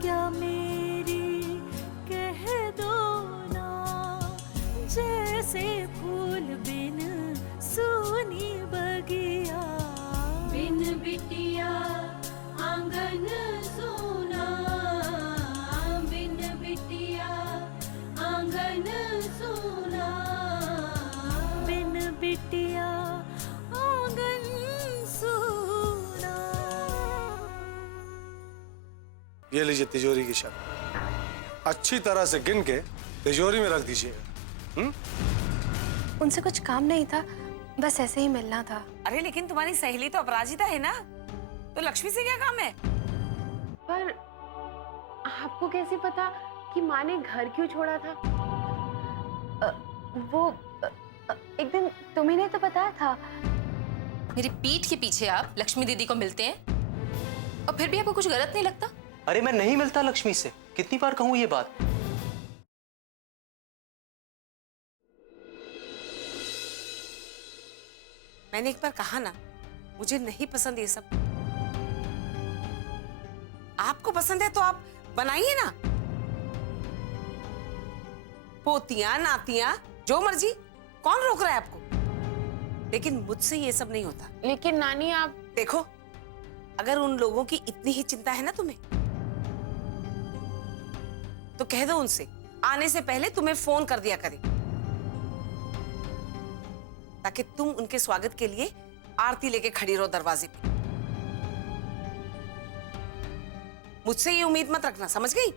क्या मेरी कह दो ना, जैसे फूल बिन सूनी बगिया, बिन बिटिया आंगन सूना, बिन बिटिया आंगन सूना, बिन बिटिया आंगन सूना। ये लीजिए तिजोरी की शर्त, अच्छी तरह से गिन के तिजोरी में रख दीजिएगा। उनसे कुछ काम नहीं था, बस ऐसे ही मिलना था। अरे लेकिन तुम्हारी सहेली तो अपराजिता है ना, तो लक्ष्मी से क्या काम है? पर आपको कैसे पता कि माँ ने घर क्यों छोड़ा था? एक दिन तुम्ही ने तो बताया था। मेरी पीठ के पीछे आप लक्ष्मी दीदी को मिलते हैं और फिर भी आपको कुछ गलत नहीं लगता? अरे मैं नहीं मिलता लक्ष्मी से, कितनी बार कहूँ ये बात। मैंने एक बार कहा ना, मुझे नहीं पसंद ये सब। आपको पसंद है तो आप बनाइए ना, पोतियां नातियां जो मर्जी, कौन रोक रहा है आपको? लेकिन मुझसे ये सब नहीं होता। लेकिन नानी आप देखो, अगर उन लोगों की इतनी ही चिंता है ना तुम्हें, तो कह दो उनसे आने से पहले तुम्हें फोन कर दिया करें, ताकि तुम उनके स्वागत के लिए आरती लेके खड़ी रहो दरवाजे पे। मुझसे ये उम्मीद मत रखना, समझ गई?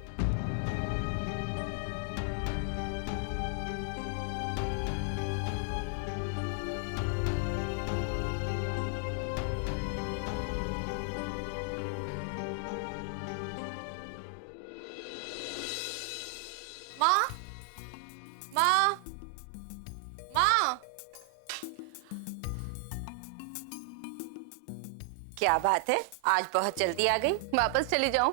माँ, माँ, माँ। क्या बात है, आज बहुत जल्दी आ गई? वापस चली जाऊं?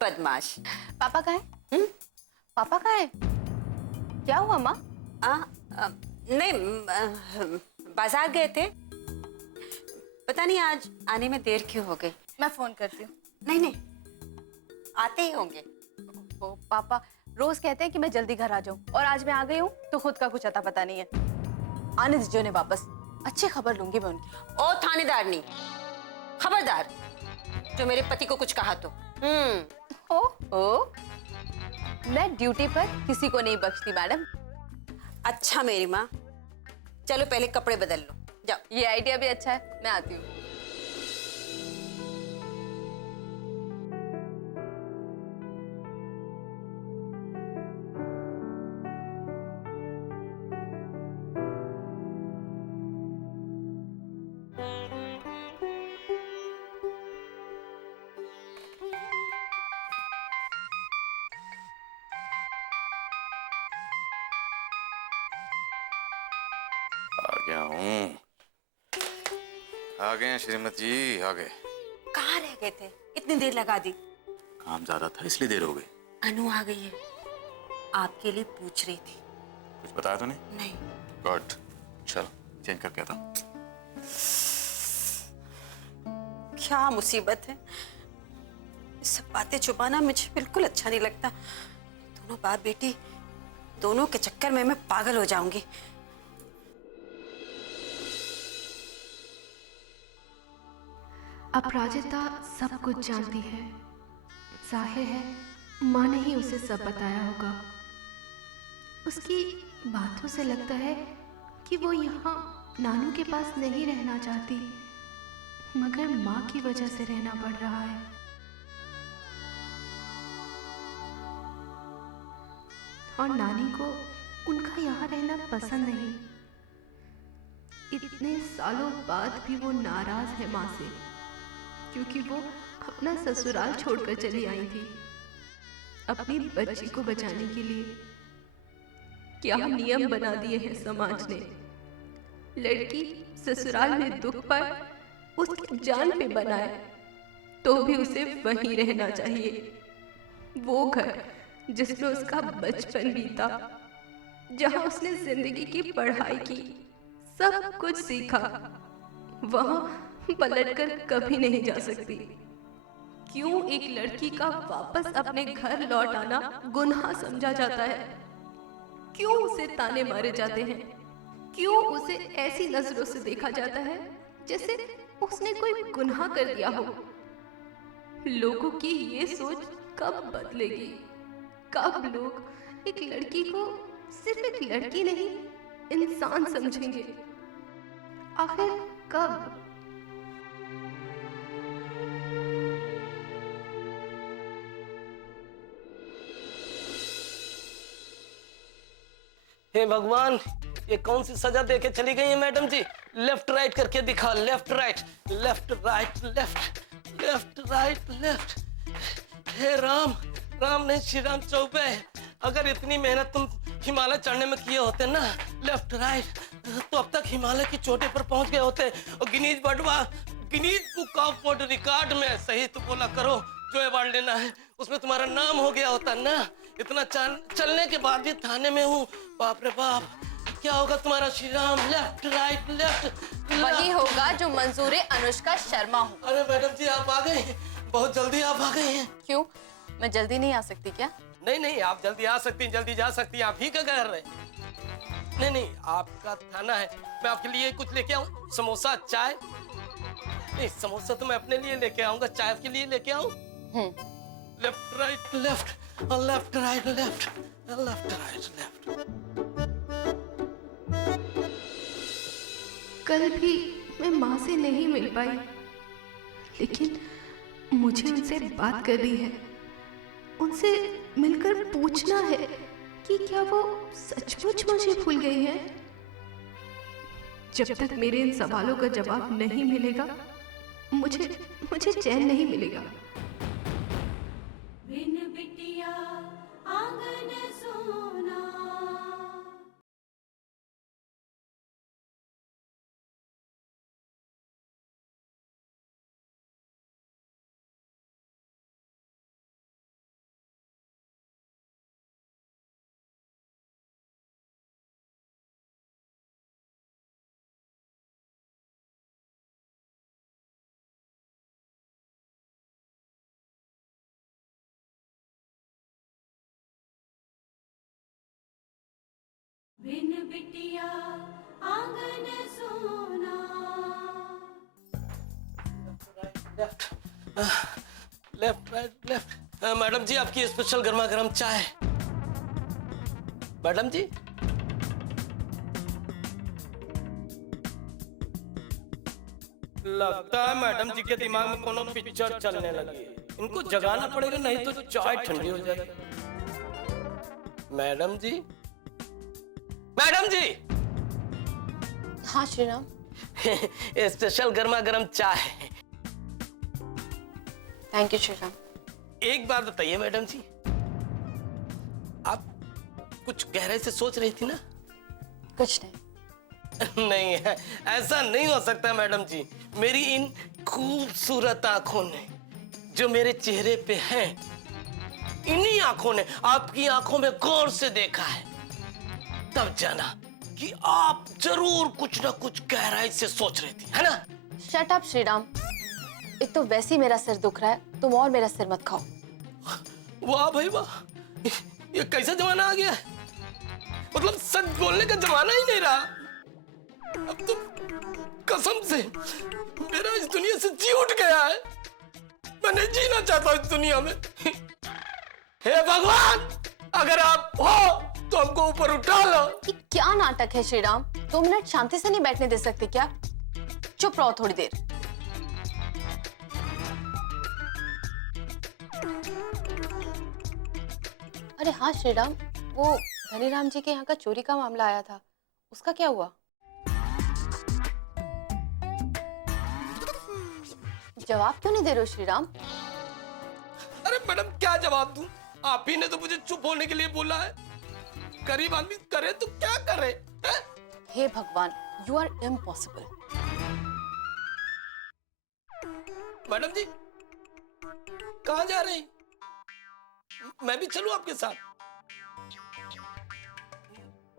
बदमाश। पापा कहाँ है? पापा कहाँ है? क्या हुआ माँ? नहीं, बाजार गए थे। पता नहीं आज आने में देर क्यों हो गई। मैं फोन करती हूँ। नहीं नहीं, आते ही होंगे। ओ, पापा रोज कहते हैं कि मैं जल्दी घर आ जाऊं, और आज मैं आ गई हूँ तो खुद का कुछ अता पता नहीं है। आने दीजिए उन्हें वापस, अच्छी खबर लूंगी मैं उनकी। ओ थानेदारनी, खबरदार, जो मेरे पति को कुछ कहा तो। ओ, मैं ड्यूटी पर किसी को नहीं बख्शती मैडम। अच्छा मेरी माँ, चलो पहले कपड़े बदल लो, जाओ। ये आइडिया भी अच्छा है, मैं आती हूँ। आ गया हूँ, आ गए श्रीमती जी, आ गए। कहाँ रह गए थे, इतनी देर लगा दी? काम ज्यादा था इसलिए देर हो गई। अनु आ गई है, आपके लिए पूछ रही थी। कुछ बताया तूने? नहीं। गुड, चलो चेंज करके आता हूँ। क्या मुसीबत है, ये सब बातें छुपाना मुझे बिल्कुल अच्छा नहीं लगता। दोनों बाप बेटी, दोनों के चक्कर में मैं पागल हो जाऊंगी। अपराजिता सब कुछ जानती है। जाहिर है माँ ने ही उसे सब बताया होगा। उसकी बातों से लगता है कि वो यहाँ नानू के पास नहीं रहना चाहती, मगर माँ की वजह से रहना पड़ रहा है। और नानी को उनका यहाँ रहना पसंद नहीं। इतने सालों बाद भी वो नाराज है माँ से, क्योंकि वो अपना ससुराल छोड़कर चली आई थी अपनी बच्ची को बचाने के लिए। क्या नियम बना दिए हैं समाज ने। लड़की ससुराल में दुख पाए, उसकी जान पे बनाए, तो भी उसे वहीं रहना चाहिए। वो घर जिसमें उसका बचपन बीता, जहां उसने जिंदगी की पढ़ाई की, सब कुछ सीखा, वहां पलटकर कभी नहीं जा सकती। क्यों एक लड़की का वापस अपने घर लौट आना गुनाह समझा जाता है? क्यों उसे ताने मारे जाते हैं? क्यों उसे ऐसी नजरों से देखा जाता है जैसे उसने कोई गुनाह कर दिया हो? लोगों की ये सोच कब बदलेगी? कब लोग एक लड़की को सिर्फ एक लड़की नहीं, इंसान समझेंगे? आखिर कब? हे भगवान, ये कौन सी सजा देके चली गई है मैडम जी? लेफ्ट राइट करके दिखा, left right, left right, left, left right, left. हे राम, राम नहीं श्री राम चौबे, अगर इतनी मेहनत तुम हिमालय चढ़ने में किए होते ना, लेफ्ट राइट, तो अब तक हिमालय की चोटी पर पहुंच गए होते। और Guinness book of world record में, सही तो बोला करो, जो अवार्ड लेना है उसमें तुम्हारा नाम हो गया होता ना। इतना चलने के बाद भी थाने में हूँ, बाप रे बाप, क्या होगा तुम्हारा Shri Ram? Left right, left. वही होगा जो मंजूर अनुष्का शर्मा हो। अरे मैडम जी, आप आ गए, बहुत जल्दी आप आ गए हैं। क्यों, मैं जल्दी नहीं आ सकती क्या? नहीं नहीं, आप जल्दी आ सकती हैं, जल्दी जा सकती हैं, आप ही का घर है। नहीं नहीं, आपका थाना है, मैं आपके लिए कुछ लेके आऊं, समोसा, चाय? नहीं, समोसा तो मैं अपने लिए लेके आऊंगा, चाय आपके लिए लेके आऊं? Left right left, left right left, left right left. कल भी मैं माँ से नहीं मिल पाई, लेकिन मुझे उनसे बात करनी है। उनसे मिलकर पूछना है कि क्या वो सचमुच मुझे भूल गई है। जब तक मेरे इन सवालों का जवाब नहीं मिलेगा, मुझे चैन नहीं मिलेगा। बिन बिटिया आंगन सोना। बिन बिटिया आंगन सोना। Left right left. मैडम जी, आपकी स्पेशल गर्मा गर्म चाय। मैडम जी, लगता है मैडम जी के दिमाग में कोनो पिक्चर चलने लगी है, इनको जगाना पड़ेगा, नहीं तो चाय ठंडी हो जाएगी। मैडम जी, मैडम जी। हाँ श्रीराम। स्पेशल गर्मा गर्म चाय। Thank you Shriram. एक बात बताइए मैडम जी, आप कुछ गहराई से सोच रही थी ना? कुछ नहीं। नहीं है, ऐसा नहीं हो सकता मैडम जी। मेरी इन खूबसूरत आंखों ने जो मेरे चेहरे पे है, इन्हीं आंखों ने आपकी आंखों में गौर से देखा है, तब जाना कि आप जरूर कुछ ना कुछ गहराई से सोच रही थी, है ना? Shut up Shriram. एक तो वैसे ही मेरा सिर दुख रहा है, तुम और मेरा सिर मत खाओ। वाह भाई वाह, ये कैसा जमाना आ गया है? मतलब सच बोलने का जमाना ही नहीं रहा। अब तो कसम से मेरा इस दुनिया से जी उठ गया है। मैं नहीं जीना चाहता इस दुनिया में। हे भगवान, अगर आप हो तो हमको ऊपर उठा लो। ये क्या नाटक है श्रीराम? 2 मिनट शांति से नहीं बैठने दे सकते क्या? चुप रहो थोड़ी देर। अरे हाँ श्रीराम, वो धनीराम जी के यहाँ का चोरी का मामला आया था, उसका क्या हुआ? जवाब क्यों नहीं दे रहे हो श्रीराम? अरे मैडम, क्या जवाब दूं? आप ही ने तो मुझे चुप होने के लिए बोला है। गरीब आदमी करे तो क्या करे? हे भगवान, यू आर इम्पॉसिबल। मैडम जी, कहाँ जा रही? मैं भी चलूं आपके साथ?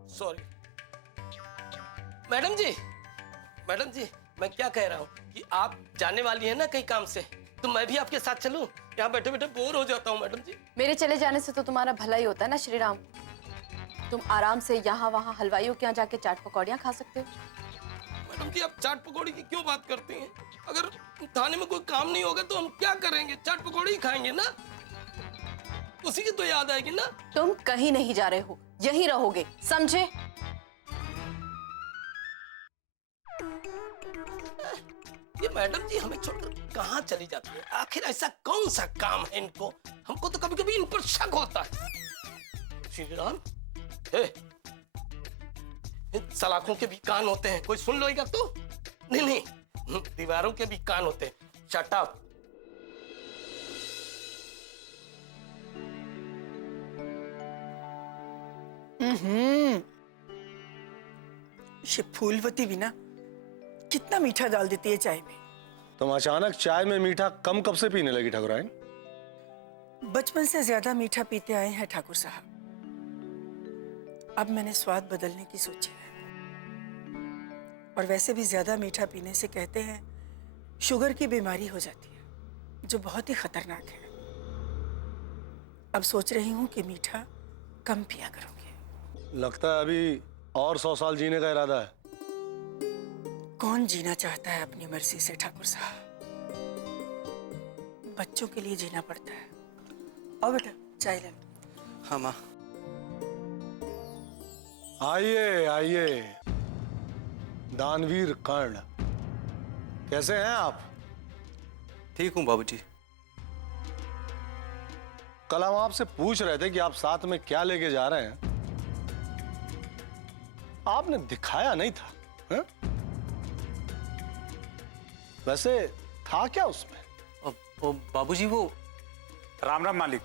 सॉरी मैडम जी, मैं क्या कह रहा हूँ कि आप जाने वाली है ना कहीं काम से, तो मैं भी आपके साथ चलूं? यहाँ बैठे बैठे बोर हो जाता हूँ मैडम जी। मेरे चले जाने से तो तुम्हारा भला ही होता है ना श्री राम। तुम आराम से यहाँ वहाँ हलवाइयों के यहाँ जाके चाट पकौड़ियाँ खा सकते हो। मैडम जी आप चाट पकौड़ी की क्यों बात करती हैं? अगर थाने में कोई काम नहीं होगा तो हम क्या करेंगे? चाट पकौड़ी ही खाएंगे ना, उसी की तो याद आएगी ना। तुम कहीं नहीं जा रहे हो, यहीं रहोगे, समझे? ये मैडम जी हमें छोड़कर कहाँ चली जाती है? आखिर ऐसा कौन सा काम है इनको? हमको तो कभी कभी इन पर शक होता है। श्री राम, इन सलाखों के भी कान होते हैं, कोई सुन लेगा तो? नहीं नहीं, दीवारों के भी कान होते हैं। Shut up. ये फूलवती भी ना कितना मीठा डाल देती है चाय में। तुम अचानक चाय में मीठा कम कब से पीने लगी ठाकुराइन? बचपन से ज्यादा मीठा पीते आए हैं ठाकुर साहब। अब मैंने स्वाद बदलने की सोची है। और वैसे भी ज्यादा मीठा पीने से कहते हैं शुगर की बीमारी हो जाती है, जो बहुत ही खतरनाक है। अब सोच रही हूँ कि मीठा कम पिया करूंगी। लगता है अभी और 100 साल जीने का इरादा है। कौन जीना चाहता है अपनी मर्जी से ठाकुर साहब? बच्चों के लिए जीना पड़ता है। आओ बेटा चाय ले लो। हाँ माँ। आइए आइए दानवीर कर्ण, कैसे हैं आप? ठीक हूँ बाबूजी। कल हम आपसे पूछ रहे थे कि आप साथ में क्या लेके जा रहे हैं, आपने दिखाया नहीं था। है? वैसे था क्या उसमें? बाबूजी वो राम राम मालिक।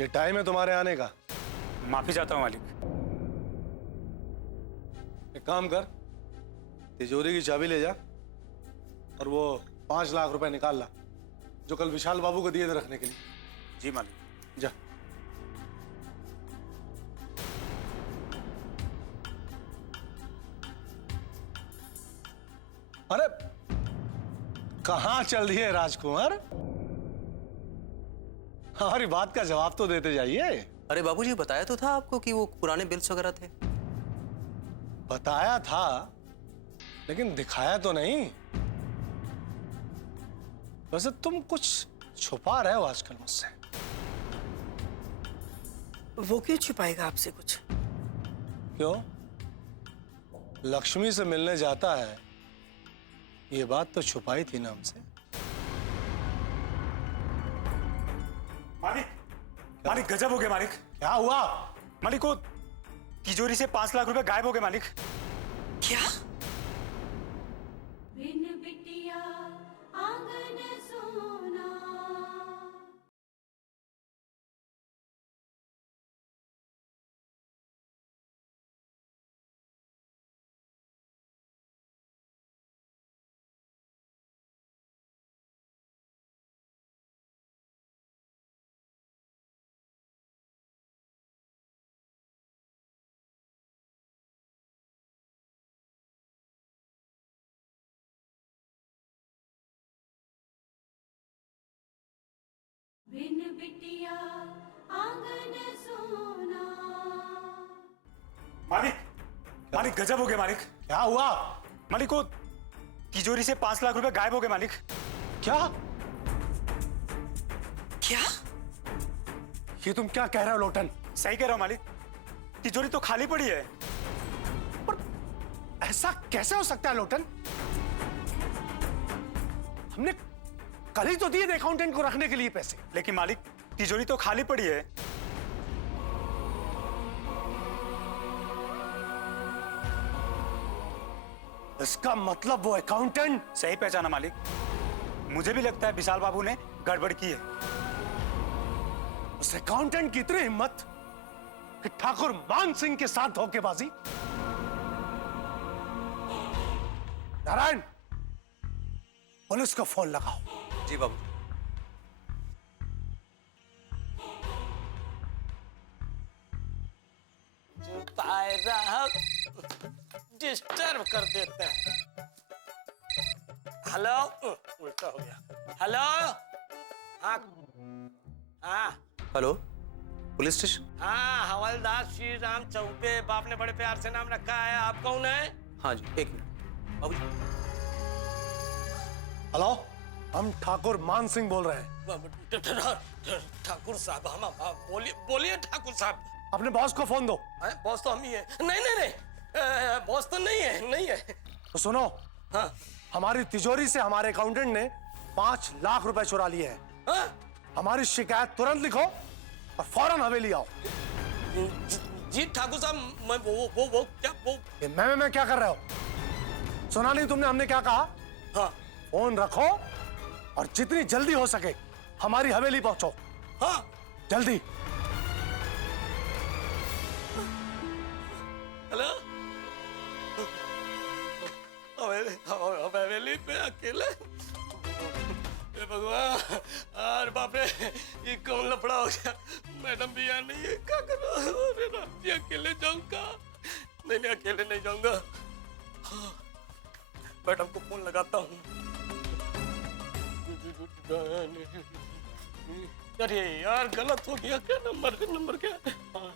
ये टाइम है तुम्हारे आने का। माफी चाहता हूँ मालिक। एक काम कर, तिजोरी की चाबी ले जा और वो 5 लाख रुपए निकाल ला जो कल विशाल बाबू को दिए थे रखने के लिए। जी मालिक। जा। अरे कहां चल रही है राजकुमार? हमारी बात का जवाब तो देते जाइए। अरे बाबूजी बताया तो था आपको कि वो पुराने बिल्स वगैरह थे। बताया था लेकिन दिखाया तो नहीं। वैसे तुम कुछ छुपा रहे हो आजकल मुझसे। वो क्यों छुपाएगा आपसे कुछ? क्यों? लक्ष्मी से मिलने जाता है, ये बात तो छुपाई थी ना हमसे। मालिक, मालिक गजब हो गया मालिक। क्या हुआ? मालिक को तिजोरी से 5 लाख रुपए गायब हो गए मालिक। क्या? बिन बिटिया आंगन सोना। बिन बिटिया आंगन सोना। मालिक, मालिक गजब हो गया मालिक। क्या हुआ? मालिक को तिजोरी से 5 लाख रुपए गायब हो गए मालिक। क्या? क्या? ये तुम क्या कह रहे हो लोटन? सही कह रहा हूँ मालिक, तिजोरी तो खाली पड़ी है। पर ऐसा कैसे हो सकता है लोटन? हमने कल ही तो दिए थे अकाउंटेंट को रखने के लिए पैसे। लेकिन मालिक तिजोरी तो खाली पड़ी है। इसका मतलब वो अकाउंटेंट। सही पहचाना मालिक, मुझे भी लगता है विशाल बाबू ने गड़बड़ की है। उस अकाउंटेंट की इतनी हिम्मत कि ठाकुर मान सिंह के साथ धोखेबाजी। नारायण, पुलिस को फोन लगाओ। जी बाबू। डिस्टर्ब कर देते हैं। हेलो, उल्टा हो गया। हेलो, हाँ हाँ हेलो, पुलिस स्टेशन? हाँ, हवलदार श्री राम चौबे, बाप ने बड़े प्यार से नाम रखा है। आप कौन है? हाँ जी, एक मिनट बाबू जी। हेलो, हम ठाकुर मान सिंह बोल रहे हैं। ठाकुर साहब, हम बोलिए बोलिए ठाकुर साहब। अपने बॉस को फोन दो। बॉस तो हम ही है। नहीं नहीं नहीं, बॉस तो नहीं है, नहीं है। तो सुनो, हाँ, हमारी तिजोरी से हमारे अकाउंटेंट ने 5 लाख रुपए चुरा लिए हैं। हाँ? हमारी शिकायत तुरंत लिखो और फौरन हवेली आओ। जी ठाकुर साहब, मैं वो क्या वो ये मैं क्या कर रहे हो? सुना नहीं तुमने हमने क्या कहा? हाँ, फोन रखो और जितनी जल्दी हो सके हमारी हवेली पहुंचो। हाँ, जल्दी। हेलो, हवेली पे अकेले? हे भगवान, अरे बाप रे, ये कौन लफड़ा हो गया? मैडम भी यहाँ नहीं है, क्या करो? अरे राम जी, अकेले जाऊंगा? नहीं नहीं, अकेले नहीं जाऊंगा। हाँ, मैडम को फोन लगाता हूँ। अरे यार, गलत हो गया। क्या नंबर क्या? हाँ।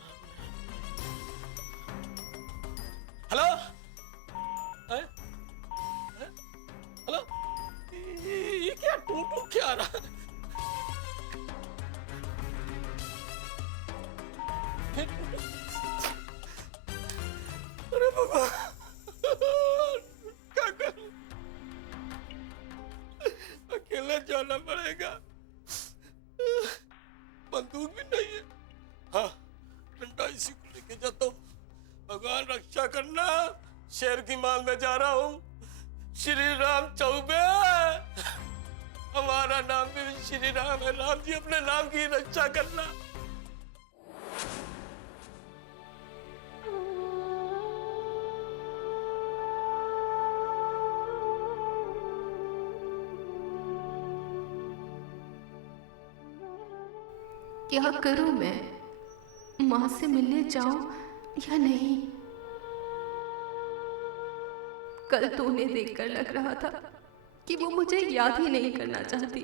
हेलो, हेलो, ये क्या टू क्या आ रहा है? अरे बाबा, क्या करूं? अकेले जाना पड़ेगा। बंदूक भी नहीं है। हाँ, डंडा इसी को लेके जाता हूँ। भगवान रक्षा करना, शेर की माल में जा रहा हूँ। श्री राम चौबे, हमारा नाम भी श्री राम है। राम जी, अपने नाम की रक्षा करना। क्या करूं मैं? माँ से मिलने जाऊं या नहीं? कल तो उन्हें देखकर लग रहा था कि वो मुझे याद ही नहीं करना चाहती,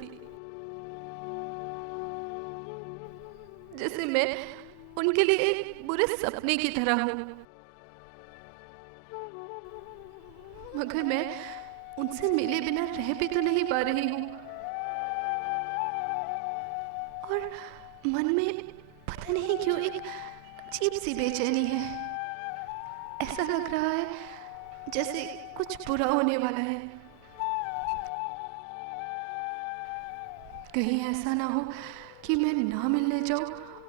जैसे मैं उनके लिए एक बुरे सपने की तरह हूं। मगर मैं उनसे मिले बिना रह भी तो नहीं पा रही हूं, और मन में पता नहीं क्यों एक अजीब सी बेचैनी है। ऐसा लग रहा है जैसे कुछ बुरा होने वाला है। कहीं ऐसा ना हो कि मैं ना मिलने जाऊं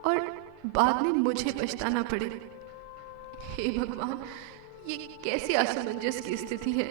और बाद में मुझे पछताना पड़े। हे भगवान, ये कैसी असमंजस की स्थिति है।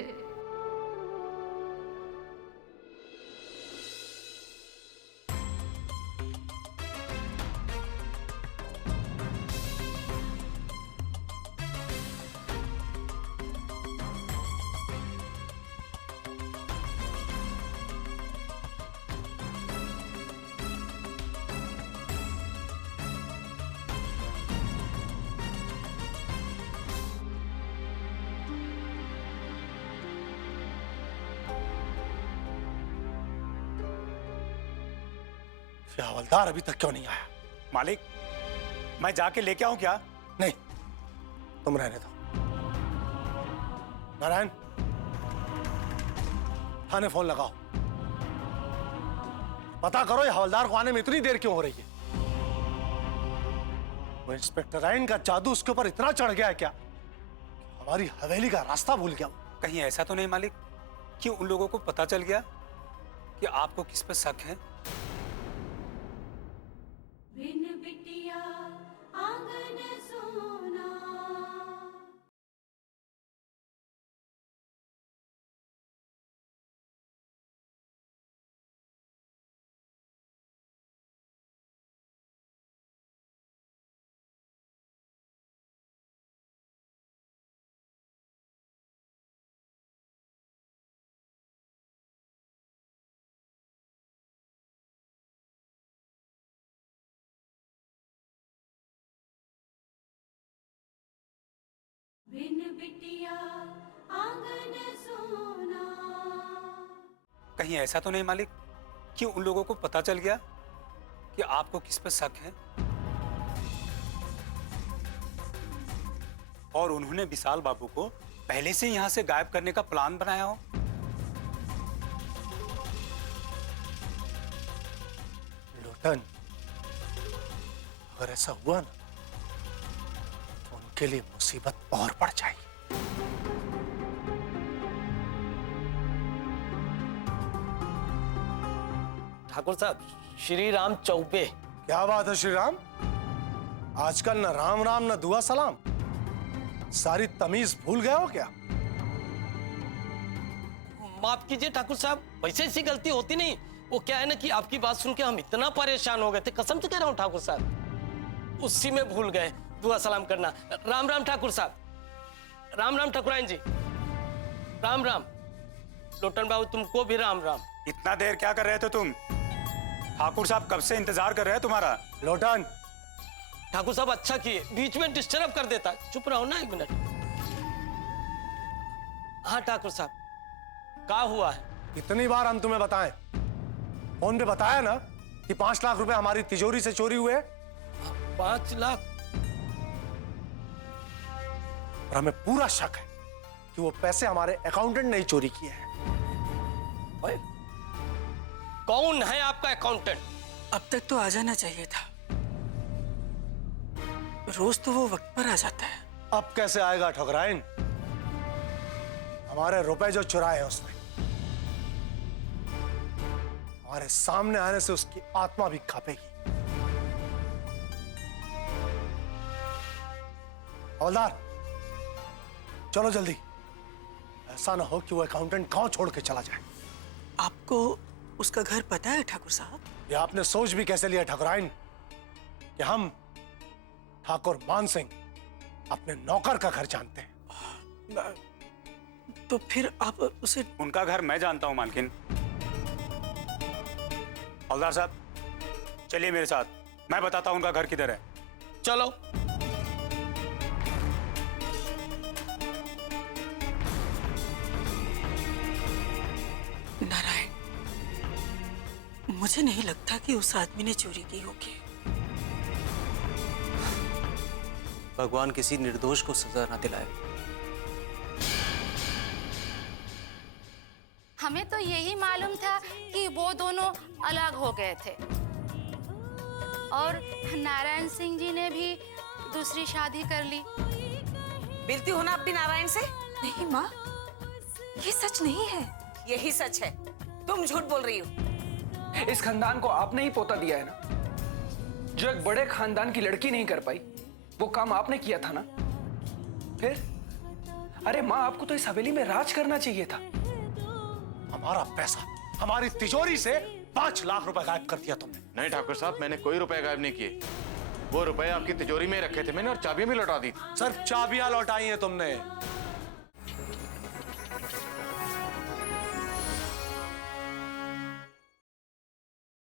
हवलदार अभी तक क्यों नहीं आया? मालिक, मैं जाके लेके आऊं क्या? नहीं, तुम रहने दो। नारायण, थाने फोन लगाओ, पता करो ये हवलदार को आने में इतनी देर क्यों हो रही है। वो इंस्पेक्टर रायन का जादू उसके ऊपर इतना चढ़ गया है क्या, हमारी हवेली का रास्ता भूल गया। कहीं ऐसा तो नहीं मालिक कि उन लोगों को पता चल गया कि आपको किस पर शक है? बिन बिटिया आंगन सोना। बिन बिटिया आंगन सोना। कहीं ऐसा तो नहीं मालिक कि उन लोगों को पता चल गया कि आपको किस पर शक है और उन्होंने विशाल बाबू को पहले से यहां से गायब करने का प्लान बनाया हो? लोटन, अगर ऐसा हुआ ना तो उनके लिए मुसीबत और बढ़ जाएगी। ठाकुर साहब, श्री राम चौबे। क्या बात है श्री राम, आजकल न राम राम न दुआ सलाम, सारी तमीज भूल गए हो क्या? माफ कीजिए ठाकुर साहब, वैसे ऐसी गलती होती नहीं। वो क्या है ना कि आपकी बात सुन के हम इतना परेशान हो गए थे, कसम से कह रहा हूँ ठाकुर साहब, उसी में भूल गए दुआ सलाम करना। राम राम ठाकुर साहब, राम राम ठाकुराइन जी, राम राम। लोटन बाबू तुमको भी राम राम। इतना देर क्या कर रहे थे तुम? ठाकुर साहब कब से इंतजार कर रहे हैं तुम्हारा। लोटन, ठाकुर साहब अच्छा किए, बीच में डिस्टर्ब कर देता। चुप रहो ना 1 मिनट। हाँ ठाकुर साहब, क्या हुआ है? इतनी बार हम तुम्हें बताएं, फोन पे बताया ना कि 5 लाख रुपए हमारी तिजोरी से चोरी हुए। 5 लाख? और हमें पूरा शक है कि वो पैसे हमारे अकाउंटेंट ने ही चोरी किए हैं। कौन है आपका अकाउंटेंट? अब तक तो आ जाना चाहिए था, रोज तो वो वक्त पर आ जाता है। अब कैसे आएगा ठकुराइन? हमारे रुपए जो चुराए हैं उसने, हमारे सामने आने से उसकी आत्मा भी कांपेगी। हवलदार, चलो जल्दी, ऐसा ना हो कि वो अकाउंटेंट गांव छोड़ के चला जाए। आपको उसका घर पता है ठाकुर साहब? ये आपने सोच भी कैसे लिया ठकुराइन कि हम ठाकुर मान सिंह अपने नौकर का घर जानते हैं? तो फिर आप उसे... उनका घर मैं जानता हूं मालकिन। हवलदार साहब चलिए मेरे साथ, मैं बताता हूं उनका घर किधर है। चलो। नारायण, मुझे नहीं लगता कि उस आदमी ने चोरी की होगी। भगवान किसी निर्दोष को सजा ना दिलाए। हमें तो यही मालूम था कि वो दोनों अलग हो गए थे और नारायण सिंह जी ने भी दूसरी शादी कर ली। बिलती हो ना अब भी नारायण से? नहीं माँ, ये सच नहीं है। यही सच है, तुम झूठ बोल रही हो। इस खानदान को आपने ही पोता दिया है ना। जो एक बड़े खानदान की लड़की नहीं कर पाई, वो काम आपने किया था ना। फिर अरे माँ, आपको तो इस हवेली में राज करना चाहिए था। हमारा पैसा हमारी तिजोरी से 5 लाख रुपए गायब कर दिया तुमने। नहीं ठाकुर साहब, मैंने कोई रुपए गायब नहीं किए। वो रुपए आपकी तिजोरी में रखे थे मैंने, और चाबियां भी लौटा दी। सिर्फ चाबियां लौटाई हैं तुमने।